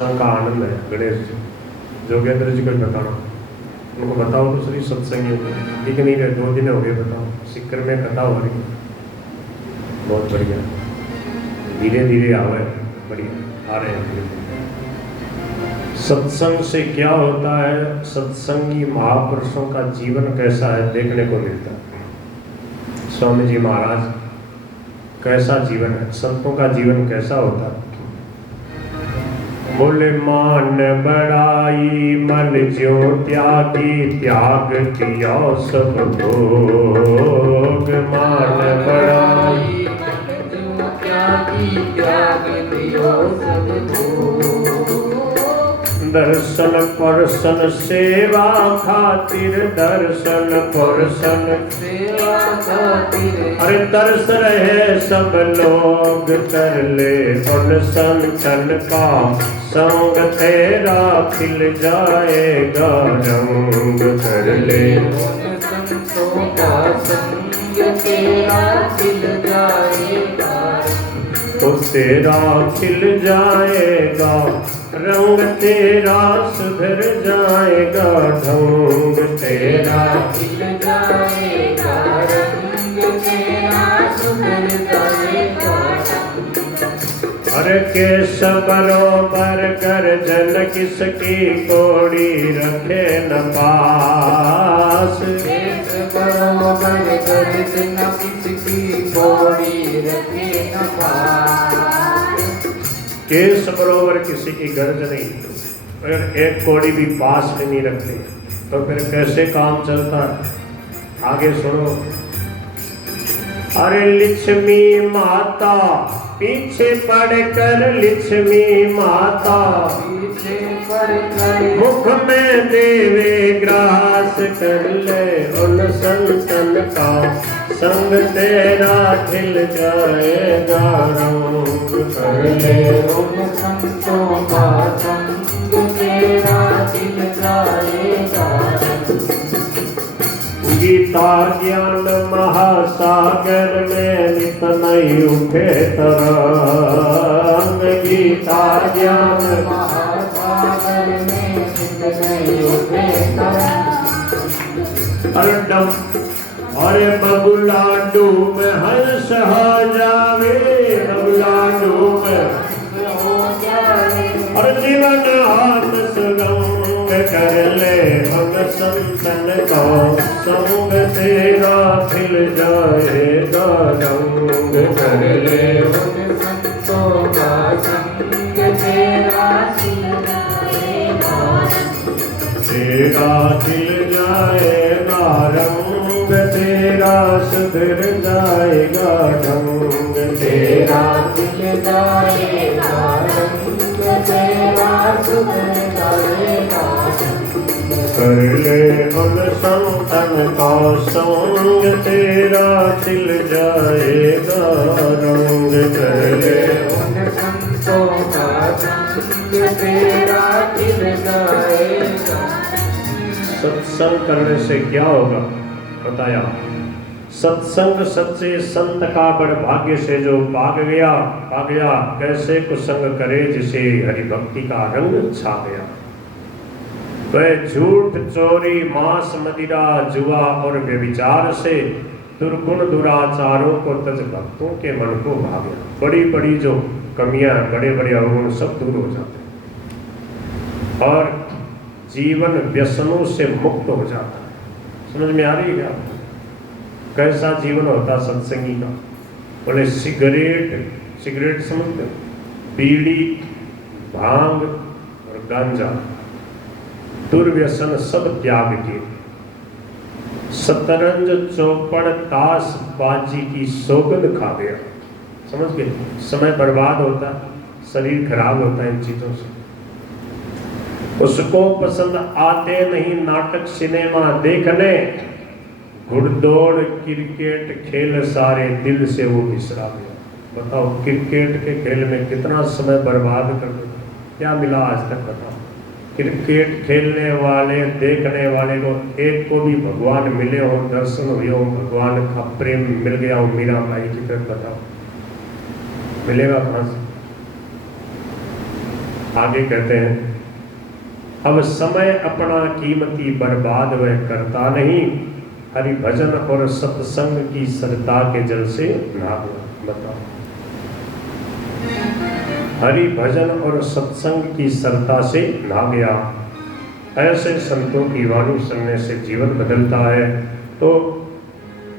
का आनंद है। गणेश जी, जोगेंद्र जी को बताना, उनको बताओ तो सही सत्संगियों को, ठीक नहीं रहे 2 दिन हो गए, बताओ सिक्कर में कथा हो रही है, बहुत बढ़िया, धीरे धीरे आवे, बढ़िया आ रहे हैं धीरे धीरे। सत्संग से क्या होता है, सत्संगी महापुरुषों का जीवन कैसा है देखने को मिलता है। स्वामी जी महाराज कैसा जीवन है, संतों का जीवन कैसा होता है। बोले मान बड़ाई मन ज्यो त्यागी, त्याग किया सब भोग। मान बड़ाई मन ज्यो त्यागी, त्याग किया सब भोग। दर्शन परसन सेवा खातिर, दर्शन परसन सेवा खातिर, अरे तरस रहे सब लोग, कर ले उन संतन का संग, तेरा खिल जाएगा रंग। कर ले उन संतों का संग, तेरा खिल जाएगा तो तेरा खिल जाएगा रंग, तेरा सुधर जाएगा ढंग। तेरा खिल जाएगा रंग, तेरा सुधर जाएगा। अरे केस बरोबर गर्जन किसकी, कोड़ी रखे न पास। केस बरोबर गर्जन किसकी, कोड़ी रखे न पास। केस बरोबर किसी की गर्ज नहीं, अगर एक कोड़ी भी पास में नहीं रखते तो फिर कैसे काम चलता है। आगे सुनो। अरे लक्ष्मी माता पीछे पड़कर, लक्ष्मी माता पीछे पड़कर, मुख में देवे ग्रास, कर ले उन संतन का संग, तेरा खिल जाएगा रंग। कर ले उन संतों का संग, तेरा खिल जाएगा। गीता ज्ञान महासागर में नित नहीं उठे तरंग। गीता ज्ञान महासागर में नित नहीं उठे तरंग। अरडम अरे बबुला डूब हंस हो जावे, बबुला डूब हो जाए, और जीवन हाथ सुगंग, कर ले हम संतन का संग, तेरा खिल जाएगा रंग। कर ले उन संतों का संग, तेरा खिल जाएगा। तेरा खिल जाएगा रंग, तेरा सुधर जाएगा ढंग। तेरा खिल जाएगा रंग, तेरा सुधर जाएगा। कर ले उन संतन का संग, तेरा खिल जाएगा रंग। कर ले उन संतों का संग, तेरा खिल जाएगा। सत्संग करने से क्या होगा बताया। सत्संग सच्चे संत का बड़ भाग्य से जो भाग गया, कैसे कुसंग करे जिसे हरि भक्ति का रंग छा गया। वह झूठ चोरी मांस मदिरा जुआ और व्यभिचार से, दुर्गुण दुराचारों को तज भक्तों के मन को भा गया। बड़ी बड़ी जो कमियां, बड़े बड़े अवगुण सब दूर हो जाते हैं और जीवन व्यसनों से मुक्त हो जाता है। समझ में आ रही है क्या? कैसा जीवन होता सत्संगी का? बोले सिगरेट समझते हो, बीड़ी, भांग और गांजा, दुर्व्यसन सब त्याग के, शतरंज चौपड़ ताश बाजी की सौगंध खा गया। समझ गए? समय बर्बाद होता, शरीर खराब होता है इन चीजों से। उसको पसंद आते नहीं नाटक सिनेमा देखने, घुड़दौड़ क्रिकेट खेल सारे दिल से वो बिसरा गया। बताओ क्रिकेट के खेल में कितना समय बर्बाद कर देता, क्या मिला आज तक बताओ। क्रिकेट खेलने वाले देखने वाले को एक को भी भगवान मिले हो, दर्शन हुए हो, भगवान का प्रेम मिल गया हो मीरा बाई की तरफ, बताओ मिलेगा कहाँ से? आगे कहते हैं, अब समय अपना कीमती बर्बाद वह करता नहीं, हरि भजन और सत्संग की सरता के जल से नहा गया। बताओ, हरि भजन और सत्संग की सरता से नहा गया। ऐसे संतों की वाणी सुनने से जीवन बदलता है। तो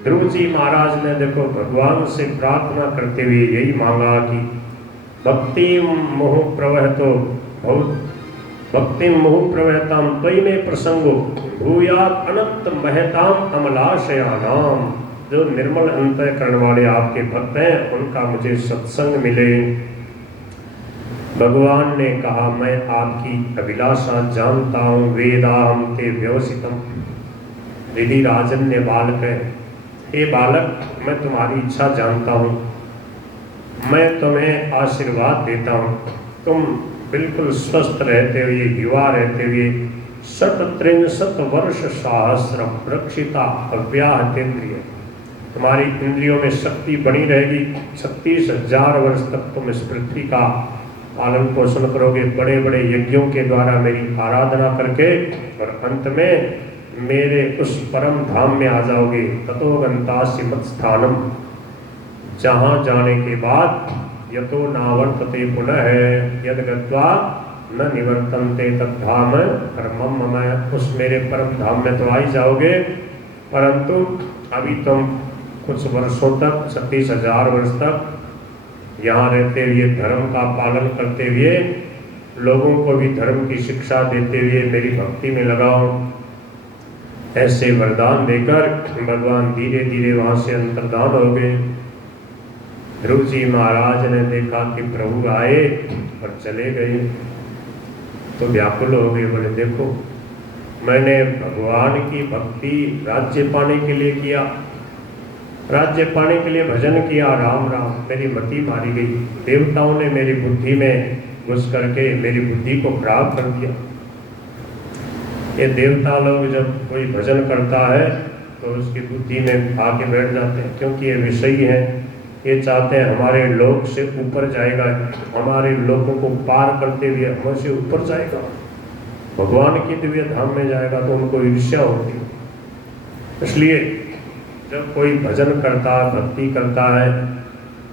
ध्रुव जी महाराज ने देखो भगवान से प्रार्थना करते हुए यही मांगा कि भक्ति मोह प्रवहतो बहुत भक्ति मोह प्रवहताम त्वयि में प्रसंगो भूयात अनंत महताम अमलाशयानाम। जो निर्मल अंतःकरण वाले आपके भक्त हैं उनका मुझे सत्संग मिले। भगवान ने कहा, मैं आपकी अभिलाषा जानता हूँ। वेदाम ते व्यवसितम। रिधि राजन्य बालक है, हे बालक, मैं तुम्हारी इच्छा जानता हूँ। मैं तुम्हें आशीर्वाद देता हूँ। तुम बिल्कुल स्वस्थ रहते हुए, युवा रहते हुए, 63 वर्ष सहस्रम रक्षिता अव्याहतेन्द्रिय, तुम्हारी इंद्रियों में शक्ति बनी रहेगी। 36,000 वर्ष तक तुम इस पृथ्वी का पालन पोषण करोगे, बड़े बड़े यज्ञों के द्वारा मेरी आराधना करके, और अंत में मेरे उस परम धाम में आ जाओगे। ततो गंतासि मत्स्थानम, जहाँ जाने के बाद यतो नावर्तते पुनः यद गत्वा न निवर्तन्ते तद्धाम परमम मम। उस मेरे परम धाम में तो आ ही जाओगे, परंतु अभी तुम कुछ वर्षों तक, 36,000 वर्ष तक यहाँ रहते हुए, धर्म का पालन करते हुए, लोगों को भी धर्म की शिक्षा देते हुए मेरी भक्ति में लगाओ। ऐसे वरदान देकर भगवान धीरे धीरे वहाँ से अंतर्धान हो गए। ध्रुव जी महाराज ने देखा कि प्रभु आए और चले गए, तो व्याकुल हो गए। बोले, देखो, मैंने भगवान की भक्ति राज्य पाने के लिए किया, राज्य पाने के लिए भजन किया, राम राम, मेरी मति मारी गई। देवताओं ने मेरी बुद्धि में घुस करके मेरी बुद्धि को खराब कर दिया। ये देवता लोग जब कोई भजन करता है तो उसकी बुद्धि में आके बैठ जाते हैं, क्योंकि ये विषयी हैं। ये चाहते हैं हमारे लोक से ऊपर जाएगा, हमारे लोगों को पार करते हुए हमसे ऊपर जाएगा, भगवान की दिव्य धाम में जाएगा, तो उनको ईर्ष्या होती है। इसलिए जब कोई भजन करता है, भक्ति करता है,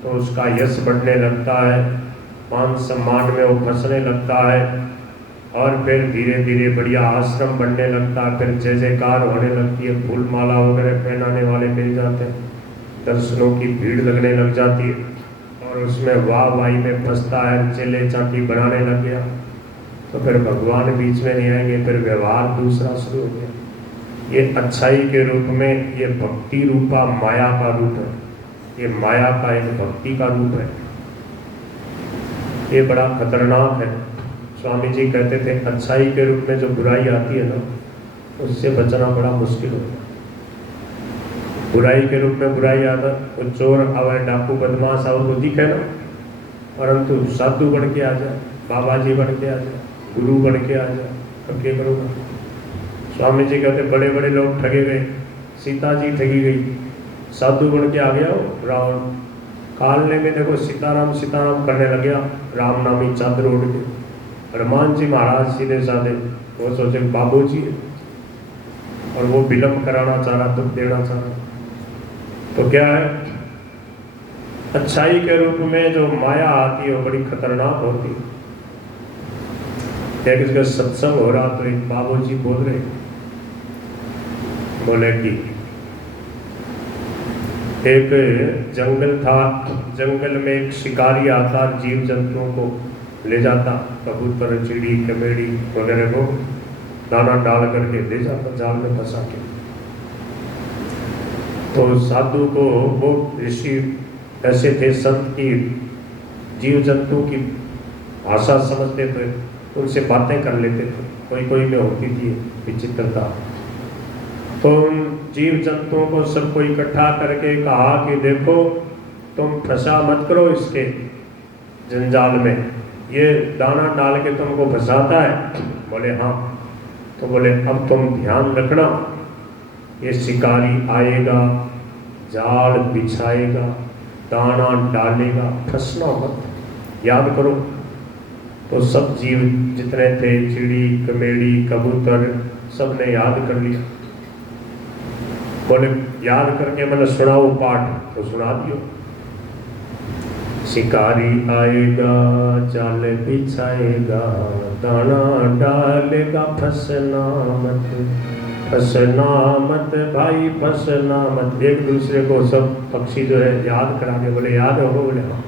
तो उसका यश बढ़ने लगता है, मान सम्मान में वो फंसने लगता है, और फिर धीरे धीरे बढ़िया आश्रम बनने लगता है, फिर जय जयकार होने लगती है, फूल माला वगैरह पहनाने वाले मिल जाते हैं, दर्शनों की भीड़ लगने लग जाती है, और उसमें वाह वाही में फंसता है, चेले चाटी बनाने लग गया, तो फिर भगवान बीच में नहीं आएंगे, फिर व्यवहार दूसरा शुरू हो गया। ये अच्छाई के रूप में, ये भक्ति रूपा माया का रूप है, ये माया का एक भक्ति का रूप है। ये बड़ा खतरनाक है। स्वामी जी कहते थे, अच्छाई के रूप में जो बुराई आती है ना, उससे बचना बड़ा मुश्किल होता है। बुराई के रूप में बुराई आता, तो चोर और डाकू बदमाश और वो दिखे ना, परंतु साधु बन के आ जाए, बाबा जी बन के आ जाए, गुरु बन के आ जाए, अब क्या करोगे? स्वामी जी कहते बड़े बड़े लोग ठगे गए, सीता जी ठगी गई, साधु बन के आ गया रावण। कालने में देखो सीताराम सीताराम करने लग गया, राम नामी चादर उड़ के। हनुमान जी महाराज सीधे साधे, वो सोचे बाबू जी है, और वो विलम्ब कराना चाह रहा, दुख देना चाह रहा। तो क्या है, अच्छाई के रूप में जो माया आती है वो बड़ी खतरनाक होती है। एक जगह सत्संग हो रहा, तो एक बाबू जी बोल रहे, बोले कि एक जंगल था, जंगल में एक शिकारी आता, जीव जंतुओं को ले जाता, कबूतर चिड़ी कमेड़ी वगैरह को दाना डाल करके ले जाता, जाल में फंसा के। तो साधु को वो ऋषि ऐसे थे, संत की जीव जंतु की भाषा समझते थे, उनसे बातें कर लेते थे, कोई कोई में होती थी विचित्रता। तो उन जीव जंतुओं को सबको इकट्ठा करके कहा कि देखो, तुम फंसा मत करो इसके जंजाल में, ये दाना डाल के तुमको फंसाता है। बोले हाँ। तो बोले अब तुम ध्यान रखना, ये शिकारी आएगा, जाल बिछाएगा, दाना डालेगा, फंसना मत, याद करो। वो सब जीव जितने थे, चिड़ी, कमेड़ी, कबूतर, सब ने याद कर लिया। बोले याद करके मैंने सुनाओ पाठ, तो सुना दियो। शिकारी आएगा, जाल बिछाएगा, दाना डालेगा, फंसना मत, फंसना मत भाई, फंसना मत। एक दूसरे को सब पक्षी जो है याद करा के बोले याद हो, बोले हाँ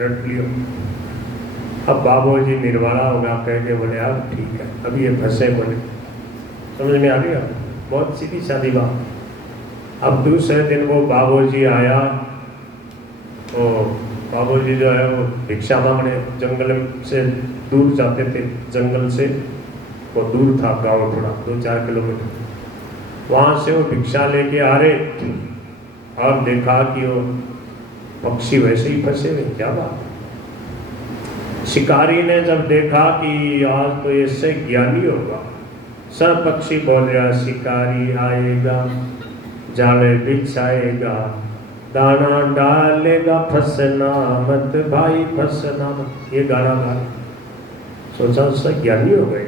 रट लियो। अब बाबू जी निर्वाणा होगा कह के बोले अब ठीक है, अब ये फंसे बोले। समझ में आ गया? बहुत सीधी सादी बात। अब दूसरे दिन वो बाबू जी आया, तो बाबू जी जो है वो भिक्षा मांगने जंगल से दूर जाते थे, जंगल से वो दूर था गांव थोड़ा 2-4 किलोमीटर। वहाँ से वो भिक्षा लेके आ रहे और देखा कि वो पक्षी वैसे ही फंसे हुए। क्या बात! शिकारी ने जब देखा कि आज तो इससे ज्ञानी होगा, सब पक्षी बोल रहा शिकारी आएगा, जाले बिछाएगा, दाना डालेगा, फंसना मत भाई, फंसना मत। ये गाना गा सोचा उससे ज्ञानी हो गए।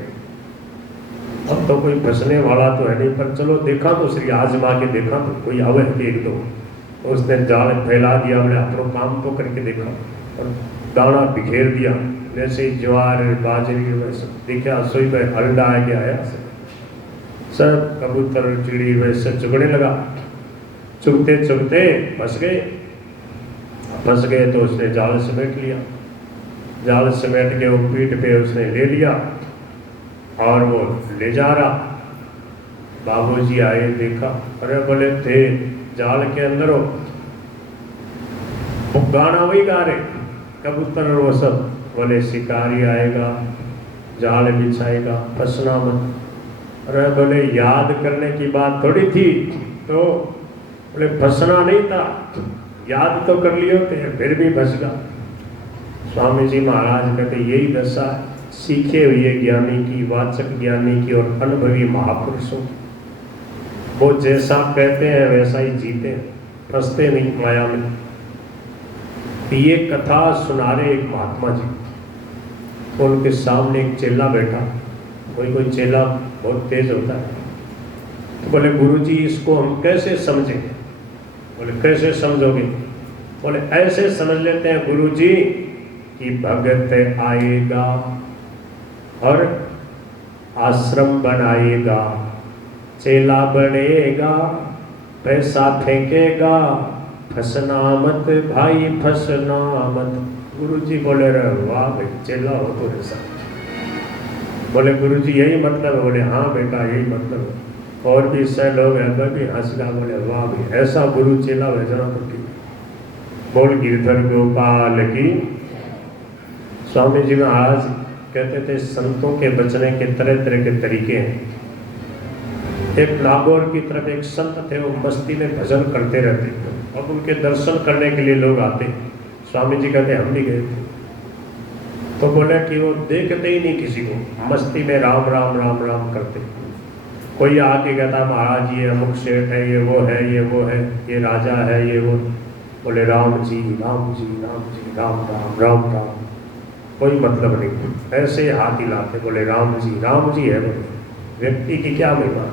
अब तो कोई फंसने वाला तो है नहीं, पर चलो देखा तो श्री आजमा के देखा तो कोई आवे के एक दो, तो उसने जाल फैला दिया, बोले अपना काम तो करके देखा और दाना बिखेर दिया। जैसे ज्वार बाजरी वैसे देखा, सोई पे अंडा आ गया आया, सब कबूतर चिड़ी वैसे चुगने लगा। चुगते चुगते फंस गए तो उसने जाल समेट लिया। जाल समेट के वो पीठ पे उसने ले लिया और वो ले जा रहा। बाबूजी आए, देखा, अरे बोले थे जाल के अंदर हो। वो गाना वही गा रहे कबूतर और वो सब, बोले शिकारी आएगा, जाल बिछाएगा, फंसना मत। अरे बोले याद करने की बात थोड़ी थी, तो बोले फंसना नहीं था, याद तो कर लिए होते हैं, फिर भी फंस गया। स्वामी जी महाराज कहते यही दशा सीखे हुए ज्ञानी की, वाचक ज्ञानी की और अनुभवी महापुरुषों। वो जैसा कहते हैं वैसा ही जीते हैं, फंसते नहीं माया में। ये कथा सुना रहे एक महात्मा जी, तो उनके सामने एक चेला बैठा। कोई चेला बहुत तेज होता है, तो बोले गुरुजी इसको हम कैसे समझें? बोले कैसे समझोगे? बोले ऐसे समझ लेते हैं गुरुजी कि भगत आएगा और आश्रम बनाएगा, चेला बनेगा, पैसा फेंकेगा, फंसना मत भाई, फंसना मत। गुरुजी बोले रे वाह भाई, चेला हो तो ऐसा। बोले गुरुजी यही मतलब है? बोले हाँ बेटा यही मतलब है। और भी इससे लोग हैं भी हंसगा, बोले वाह भाई ऐसा गुरु चेला भेजना तो ठीक। बोल गिरधर गोपाल की। स्वामी जी महाराज कहते थे संतों के बचने के तरह तरह के तरीके हैं। एक नागौर की तरफ एक संत थे, वो मस्ती में भजन करते रहते, अब उनके दर्शन करने के लिए लोग आते। स्वामी जी कहते हम भी गए थे, तो बोले कि वो देखते ही नहीं किसी को, मस्ती में राम राम राम राम करते। कोई आके कहता महाराज ये अमुक सेठ है, ये वो है, ये वो है, ये राजा है, ये वो। बोले राम जी राम जी राम जी, राम राम राम राम, कोई मतलब नहीं, ऐसे हाथ हिलाते। बोले राम जी है। बोले व्यक्ति की क्या महिमा,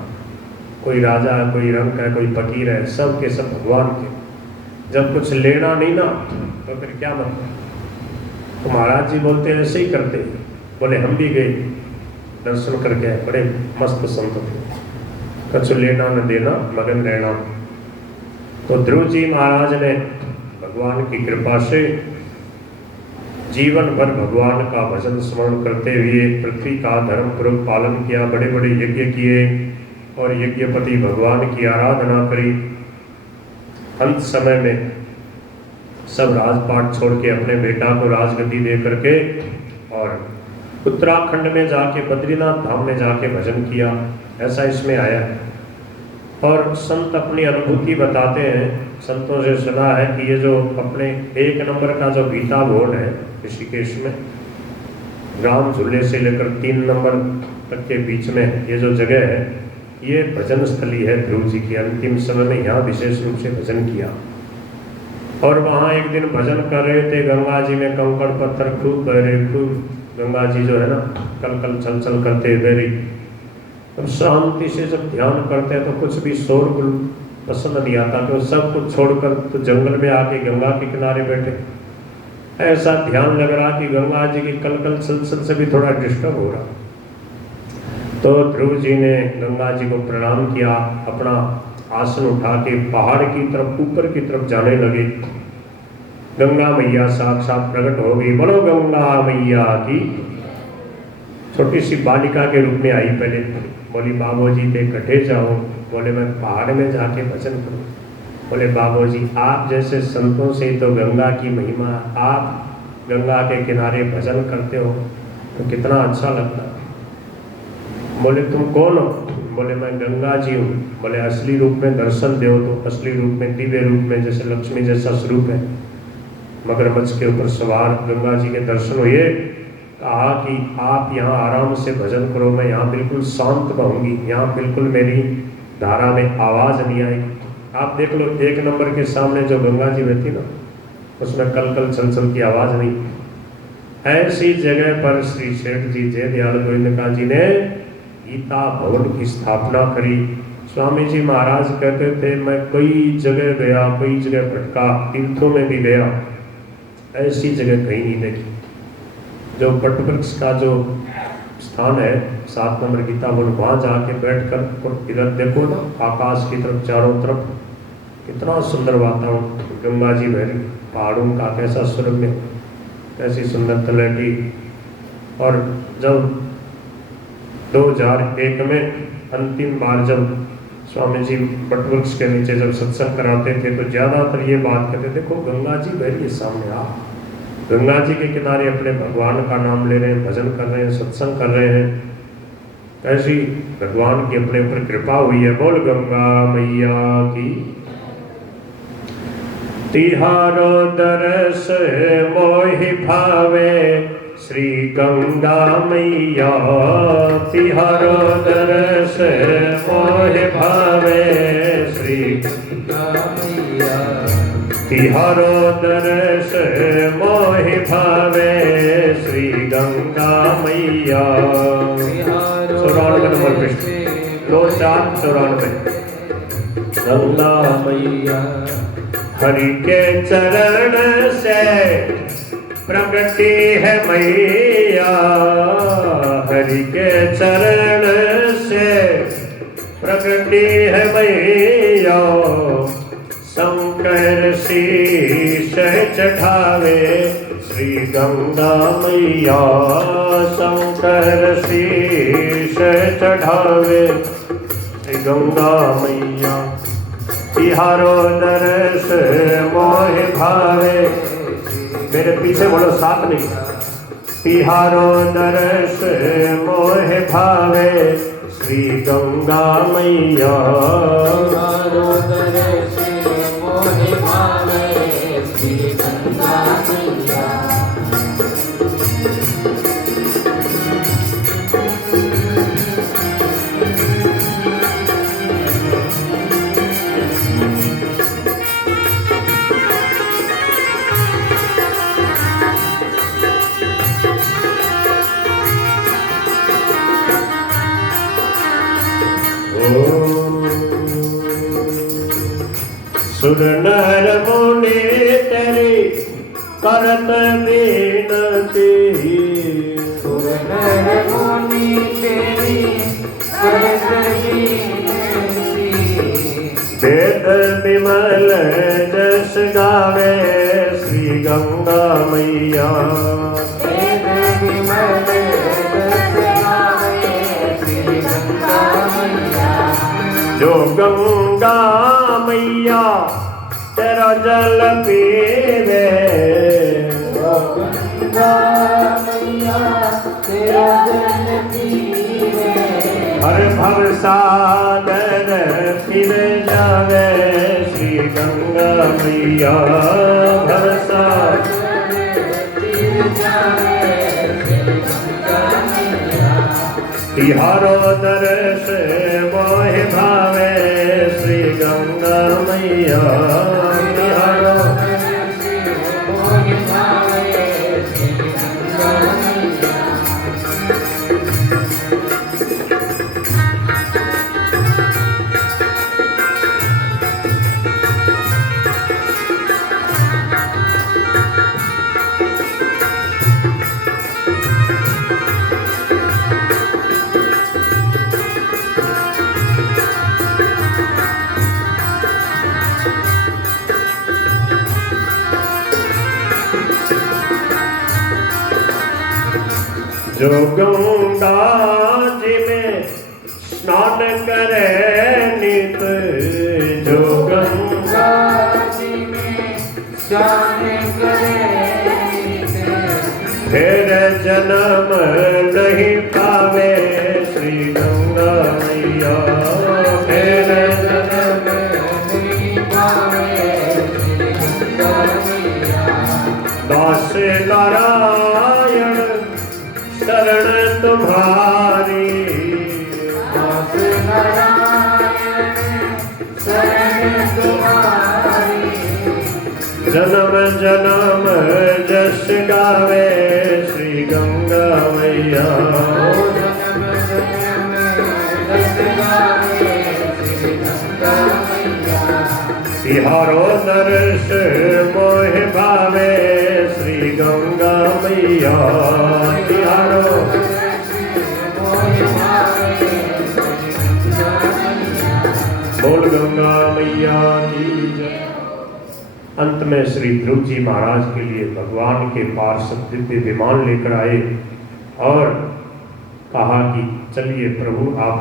कोई राजा है, कोई रंग है, कोई फकीर है, सब के सब भगवान के। जब कुछ लेना नहीं ना तो फिर क्या मतलब? तो महाराज जी बोलते हैं ऐसे ही करते। बोले हम भी गए दर्शन करके आए, बड़े मस्त संत थे, कुछ लेना न देना मगन रहना। तो ध्रुव जी महाराज ने भगवान की कृपा से जीवन भर भगवान का भजन स्मरण करते हुए पृथ्वी का धर्म पूर्वक पालन किया, बड़े बड़े यज्ञ किए और यज्ञपति भगवान की आराधना करी। अंत समय में सब राजपाट छोड़ के अपने बेटा को राजगद्दी दे करके और उत्तराखंड में जाके बद्रीनाथ धाम में जाके भजन किया, ऐसा इसमें आया है। और संत अपनी अनुभूति बताते हैं, संतों से सुना है कि ये जो अपने 1 नंबर का जो गीता भवन है ऋषिकेश में, राम झूले से लेकर 3 नंबर तक के बीच में ये जो जगह है, ये भजन स्थली है ध्रुव जी की। अंतिम समय में यहाँ विशेष रूप से भजन किया और वहाँ एक दिन भजन कर रहे थे, गंगा जी में कंकड़ पत्थर खूब बह रहे, खूब गंगा जी जो है ना कल कल चल चल करते बेरी, अब शांति से जब ध्यान करते हैं तो कुछ भी शोरगुल पसंद नहीं आता, तो सब कुछ छोड़कर तो जंगल में आके गंगा के किनारे बैठे, ऐसा ध्यान लग रहा कि गंगा जी की कल कल चल से भी थोड़ा डिस्टर्ब हो रहा। तो ध्रुव जी ने गंगा जी को प्रणाम किया, अपना आसन उठा के पहाड़ की तरफ ऊपर की तरफ जाने लगे। गंगा मैया साक्षात प्रकट हो गई, बोलो गंगा मैया की। छोटी सी बालिका के रूप में आई, पहले बोली बाबूजी ते कटे जाओ, बोले मैं पहाड़ में जाके भजन करूं। बोले बाबूजी आप जैसे संतों से तो गंगा की महिमा, आप गंगा के किनारे भजन करते हो तो कितना अच्छा लगता। बोले तुम कौन हो? बोले मैं गंगा जी हूँ। बोले असली रूप में दर्शन दो, तो असली रूप में दिव्य रूप में जैसे लक्ष्मी जैसा स्वरूप है, मगरमच्छ के ऊपर सवार गंगा जी के दर्शन हुए। कहा कि आप यहाँ आराम से भजन करो, मैं यहाँ बिल्कुल शांत रहूँगी, यहाँ बिल्कुल मेरी धारा में आवाज़ नहीं आएगी। आप देख लो एक नंबर के सामने जो गंगा जी बैठी ना, उसमें कल कल चल चल की आवाज़ नहीं। ऐसी जगह पर श्री सेठ जी जय दयाल गोविंदका जी ने गीता भवन की स्थापना करी। स्वामी जी महाराज कहते थे मैं कई जगह गया, कई जगह भटका, तीर्थों में भी गया, ऐसी जगह कहीं नहीं देखी। जो वटवृक्ष का जो स्थान है 7 नंबर गीता भवन, वहाँ जाके बैठकर इधर देखो ना आकाश की तरफ, चारों तरफ कितना सुंदर वातावरण, गंगा जी बह रही, पहाड़ों का कैसा सुरम्य, कैसी सुंदर तलहटी। और जब 2001 में अंतिम बार जब स्वामी जी वटवृक्ष के नीचे जब सत्संग कराते थे तो ज़्यादातर ये बात कहते, देखो गंगा जी बह रही है सामने, आप गंगा जी के किनारे अपने भगवान का नाम ले रहे हैं, भजन कर रहे हैं, सत्संग कर रहे हैं, ऐसी भगवान की अपने ऊपर कृपा हुई है। बोल गंगा मैया की। तिहारो दरस मोहि भावे श्री गंगा मैया, तिहारो दरस मोहि भावे श्री गंगा मैया, तिहारो दरस मोहि भावे श्री गंगा मैया। 94 नंबर पे 2494 गंगा मैया। हरि के चरण से प्रगति है मैया, हरि के चरण से प्रगति है मैया। शंकर शीश चढ़ावे श्री गंगा मैया, शंकर शीश चढ़ावे श्री गंगा मैया। तिहारो दरस मोहि भावे, मेरे पीछे बोलो साथ नहीं। तिहारो दरस मोहि भावे श्री गंगा मैया, तिहारो दरस मोहि भावे श्री गंगा मैया। सुर नर मुनि तेरी करत बिनती, सुर नर मुनि तेरी करत बिनती। वेद विमल जस गावे श्री गंगा मैया, वेद विमल जस गावे श्री गंगा मैया। जो गंगा मैया तेरा जल पीवे, जो गंगा मैया तेरा जल पीवे। हर भव सागर फिर जावे श्री गंगा मैया, भव सागर फिर जावे श्री गंगा मैया। तिहारो दरस मोहि भावे श्री गंगा मैया, तिहारो दरस मोहि भावे श्री गंगा मैया। जो गंगा जी में स्नान करे नित, जो गंगा जी में स्नान करे फिर जन्म नहीं पावे श्री गंगा मैया, फिर जन्म नहीं पावे श्री गंगा मैया। दास नारायण शरण तुम्हारी, दास नारायण शरण तुम्हारी। जन्म जन्म जस गावे श्री गंगा मैया, जन्म जन्म जस गावे श्री गंगा मैया। तिहारो नरस मोह भावे श्री गंगा मैया, तिहारो बोल गंगा मैया की जय। अंत में श्री ध्रुव जी महाराज के लिए भगवान के पार्षद दिव्य विमान लेकर आए और कहा कि चलिए प्रभु आप